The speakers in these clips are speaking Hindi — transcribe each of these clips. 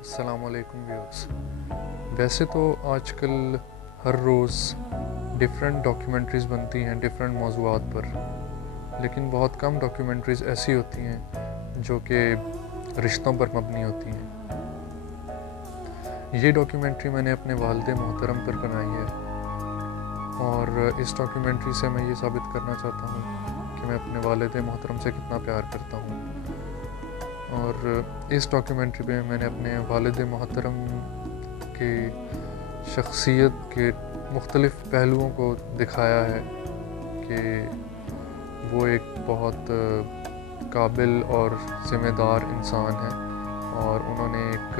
अस्सलामुअलैकुम व्यूअर्स। वैसे तो आजकल हर रोज़ डिफरेंट डॉक्यूमेंट्रीज़ बनती हैं डिफरेंट मौज़ूआत पर, लेकिन बहुत कम डॉक्यूमेंट्रीज़ ऐसी होती हैं जो कि रिश्तों पर मबनी होती हैं। ये डॉक्यूमेंट्री मैंने अपने वालिद मोहतरम पर बनाई है और इस डॉक्यूमेंट्री से मैं ये साबित करना चाहता हूँ कि मैं अपने वालिद मोहतरम से कितना प्यार करता हूँ। और इस डॉक्यूमेंट्री में मैंने अपने वालिद मोहतरम की शख्सियत के मुख्तलिफ़ पहलुओं को दिखाया है कि वो एक बहुत काबिल और ज़िम्मेदार इंसान है और उन्होंने एक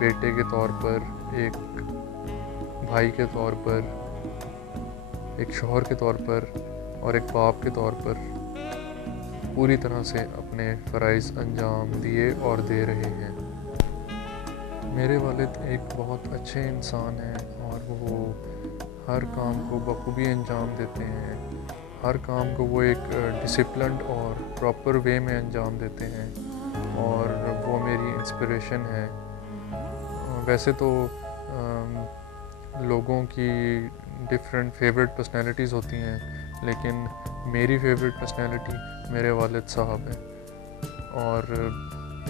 बेटे के तौर पर, एक भाई के तौर पर, एक शौहर के तौर पर और एक बाप के तौर पर पूरी तरह से अपने फ़राइज़ अंजाम दिए और दे रहे हैं। मेरे वालिद एक बहुत अच्छे इंसान हैं और वो हर काम को बखूबी अंजाम देते हैं। हर काम को वो एक डिसिप्लिन्ड और प्रॉपर वे में अंजाम देते हैं और वो मेरी इंस्पिरेशन है। वैसे तो लोगों की डिफरेंट फेवरेट पर्सनैलिटीज़ होती हैं, लेकिन मेरी फेवरेट पर्सनैलिटी मेरे वालिद साहब हैं। और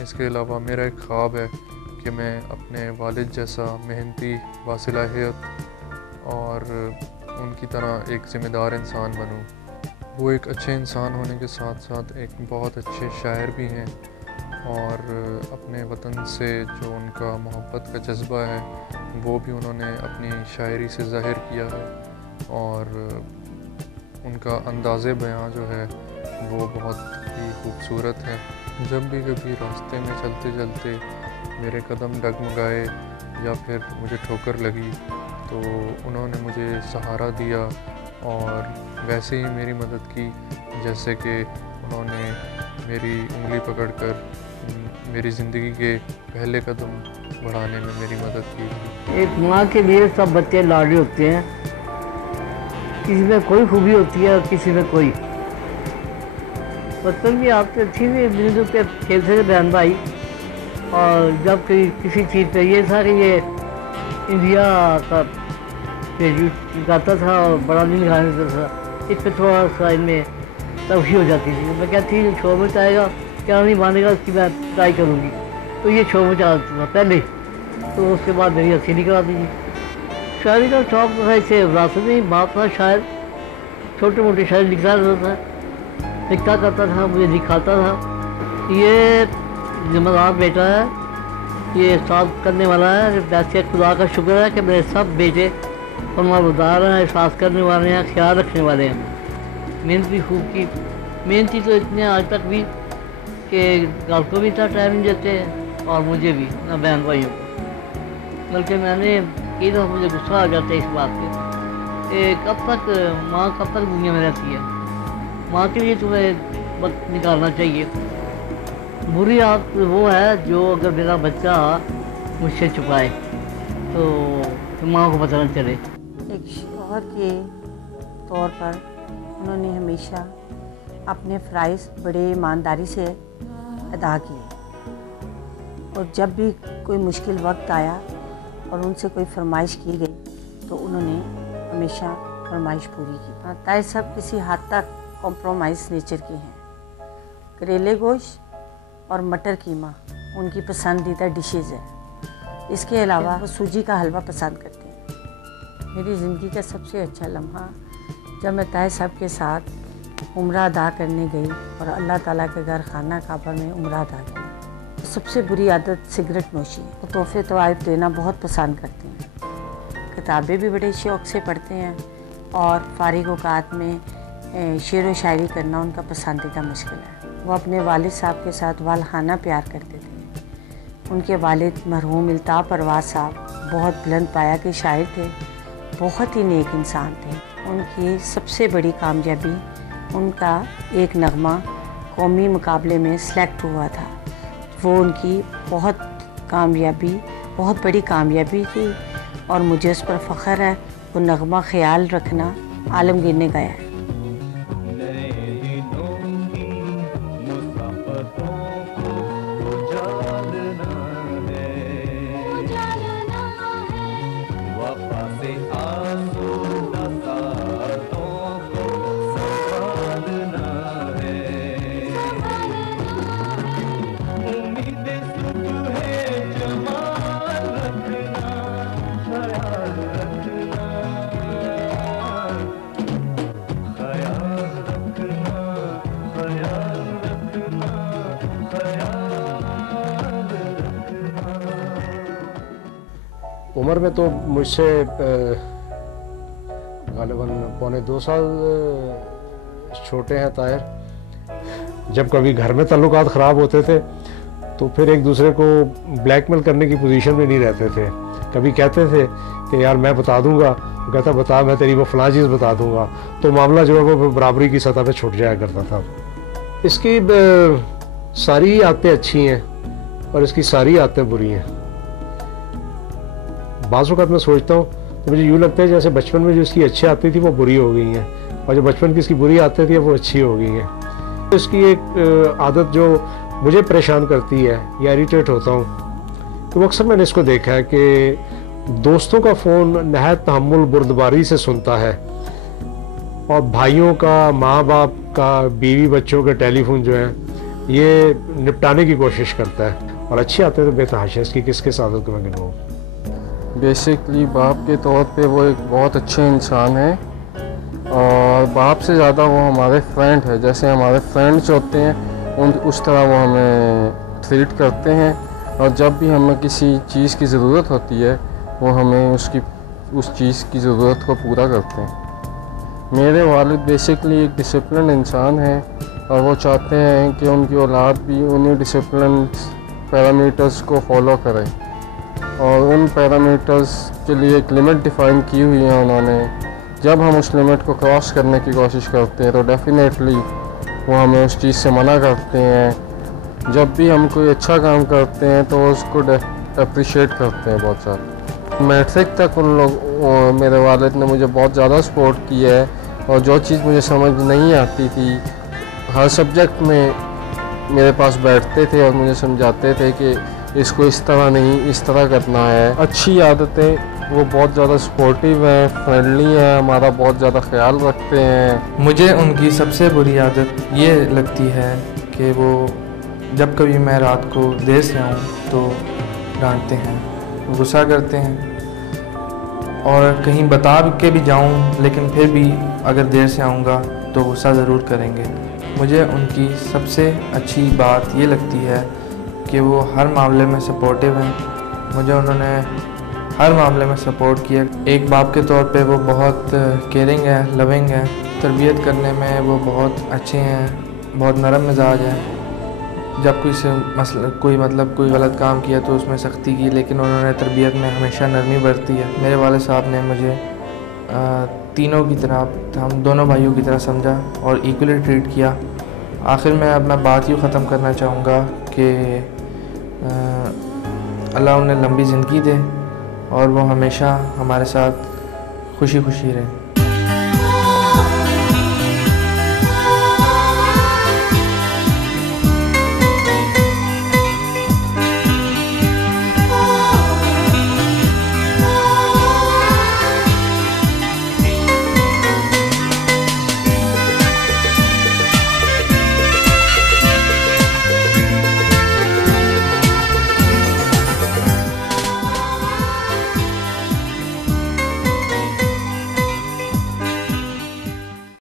इसके अलावा मेरा एक ख्वाब है कि मैं अपने वालिद जैसा मेहनती, बासलाहियत और उनकी तरह एक ज़िम्मेदार इंसान बनूं। वो एक अच्छे इंसान होने के साथ साथ एक बहुत अच्छे शायर भी हैं और अपने वतन से जो उनका मोहब्बत का जज्बा है वो भी उन्होंने अपनी शायरी से ज़ाहिर किया है और उनका अंदाज़े बयां जो है वो बहुत ही खूबसूरत है। जब भी कभी रास्ते में चलते चलते मेरे कदम डगमगाए या फिर मुझे ठोकर लगी तो उन्होंने मुझे सहारा दिया और वैसे ही मेरी मदद की जैसे कि उन्होंने मेरी उंगली पकड़कर मेरी ज़िंदगी के पहले कदम बढ़ाने में मेरी मदद की। एक माँ के लिए सब बच्चे लाडले होते हैं, किसी में कोई खूबी होती है और किसी में कोई। बचपन की आपसे अच्छी भी बिंदु पे खेलते थे बहन भाई, और जब किसी चीज़ पे ये था कि ये इंडिया का गाता था और बड़ा दिन दिखाने देता था, इस पर थोड़ा सा इनमें तवही हो जाती थी। मैं कहती थी शो में आएगा क्या नहीं मानेगा उसकी मैं ट्राई करूँगी, तो ये शो में चलाता था पहले, तो उसके बाद मेरी हंसी निकल आती थी। शायरी का शौक था, इसे विरासत में बाप था शायर, छोटे मोटे शायर लिखता रहता था, लिखता करता था, मुझे दिखाता था। ये जिम्मेदार बेटा है, ये साफ करने वाला है। वैसे खुदा का शुक्र है कि मेरे सब बेटे फरमाबरदार हैं, एहसास करने वाले हैं, ख्याल रखने वाले हैं। मेहनत भी खूब की, मेहनती तो इतने आज तक भी कि घर को भी इतना टाइम नहीं देते और मुझे भी, ना बहन भाइयों को। बल्कि मैंने कई दफ़ा मुझे गुस्सा आ जाता है इस बात पे कि कब तक माँ कब तक दुनिया में रहती है। माँ के लिए तुम्हें वक्त निकालना चाहिए। बुरी आदत वो है जो अगर मेरा बच्चा मुझसे छुपाए तो माँ को पता न चले। एक शौहर के तौर पर उन्होंने हमेशा अपने फ़राइज़ बड़े ईमानदारी से अदा किए और जब भी कोई मुश्किल वक्त आया और उनसे कोई फरमाइश की गई तो उन्होंने हमेशा फरमाइश पूरी की। ताए सब किसी हद तक कॉम्प्रोमाइज़ नेचर के हैं। करेले गोश्त और मटर कीमा उनकी पसंदीदा डिशेज़ है। इसके अलावा वो सूजी का हलवा पसंद करते हैं। मेरी ज़िंदगी का सबसे अच्छा लम्हा जब मैं ताए साहब के साथ उम्रा अदा करने गई और अल्लाह ताला के घर खाना काबा में उम्रा अदा किया। तो सबसे बुरी आदत सिगरेट नोशी है। वो तोहफे तोहफ़ देना बहुत पसंद करते हैं, किताबें भी बड़े शौक़ से पढ़ते हैं और फारिग औक़ात में शेर व शायरी करना उनका पसंदीदा मुश्किल है। वो अपने वालिद साहब के साथ वालहाना प्यार करते थे। उनके वालिद मरहूम इल्ताफ़ परवाज़ साहब बहुत बुलंद पाया के शायर थे, बहुत ही नेक इंसान थे। उनकी सबसे बड़ी कामयाबी उनका एक नगमा कौमी मुकाबले में सेलेक्ट हुआ था। वो उनकी बहुत बड़ी कामयाबी थी और मुझे उस पर फ़ख्र है। वो नगमा ख्याल रखना आलमगीर ने गाया है। उम्र में तो मुझसे गालिबन पौने 2 साल छोटे हैं ताहिर। जब कभी घर में ताल्लुकात ख़राब होते थे तो फिर एक दूसरे को ब्लैकमेल करने की पोजीशन में नहीं रहते थे। कभी कहते थे कि यार मैं बता दूंगा, कहता बता, मैं तेरी वो फलां चीज़ बता दूंगा, तो मामला जो है वो बराबरी की सतह पे छूट जाया करता था। इसकी सारी आदतें अच्छी हैं और इसकी सारी आदतें बुरी हैं। बाज़ वक़्त मैं सोचता हूँ तो मुझे यूँ लगता है जैसे बचपन में जो इसकी अच्छी आदतें थी वो बुरी हो गई हैं, और जो बचपन की इसकी बुरी आदतें थी वो अच्छी हो गई हैं। तो इसकी एक आदत जो मुझे परेशान करती है या इरिटेट होता हूँ, तो अक्सर मैंने इसको देखा है कि दोस्तों का फ़ोन नहायत तहम्मुल बुर्दबारी से सुनता है, और भाइयों का, माँ बाप का, बीवी बच्चों के टेलीफोन जो है ये निपटाने की कोशिश करता है। और अच्छी आदतें तो बेतहाशा, इसकी किस किस आदत को मैं गिनूँ। बेसिकली बाप के तौर पे वो एक बहुत अच्छे इंसान है, और बाप से ज़्यादा वो हमारे फ्रेंड है। जैसे हमारे फ्रेंड्स होते हैं उस तरह वो हमें ट्रीट करते हैं, और जब भी हमें किसी चीज़ की ज़रूरत होती है वो हमें उस चीज़ की ज़रूरत को पूरा करते हैं। मेरे वालिद बेसिकली एक डिसिप्लिन इंसान है, और वो चाहते हैं कि उनकी औलाद भी उन्हीं डिसिप्लिन पैरामीटर्स को फॉलो करे, और उन पैरामीटर्स के लिए एक लिमिट डिफ़ाइन की हुई है उन्होंने। जब हम उस लिमिट को क्रॉस करने की कोशिश करते हैं तो डेफिनेटली वो हमें उस चीज़ से मना करते हैं। जब भी हम कोई अच्छा काम करते हैं तो उसको अप्रिशिएट करते हैं बहुत सारा। मैट्रिक तक उन लोग मेरे वालिद ने मुझे बहुत ज़्यादा सपोर्ट किया है, और जो चीज़ मुझे समझ नहीं आती थी हर सब्जेक्ट में मेरे पास बैठते थे और मुझे समझाते थे कि इसको इस तरह नहीं, इस तरह करना है। अच्छी आदतें, वो बहुत ज़्यादा सपोर्टिव हैं, फ्रेंडली हैं, हमारा बहुत ज़्यादा ख्याल रखते हैं। मुझे उनकी सबसे बुरी आदत ये लगती है कि वो जब कभी मैं रात को देर से आऊँ तो डांटते हैं, गुस्सा करते हैं, और कहीं बता के भी जाऊँ लेकिन फिर भी अगर देर से आऊँगा तो गुस्सा ज़रूर करेंगे। मुझे उनकी सबसे अच्छी बात ये लगती है कि वो हर मामले में सपोर्टिव हैं। मुझे उन्होंने हर मामले में सपोर्ट किया। एक बाप के तौर पे वो बहुत केयरिंग है, लविंग है। तरबियत करने में वो बहुत अच्छे हैं, बहुत नरम मिजाज है। जब कोई गलत काम किया तो उसमें सख्ती की, लेकिन उन्होंने तरबियत में हमेशा नरमी बरती है। मेरे वाले साहब ने मुझे तीनों की तरह, हम दोनों भाइयों की तरह समझा और इक्वली ट्रीट किया। आखिर में अब मैं बात यूँ ख़त्म करना चाहूँगा कि अल्लाह उन्हें लंबी ज़िंदगी दे और वो हमेशा हमारे साथ खुशी खुशी रहे।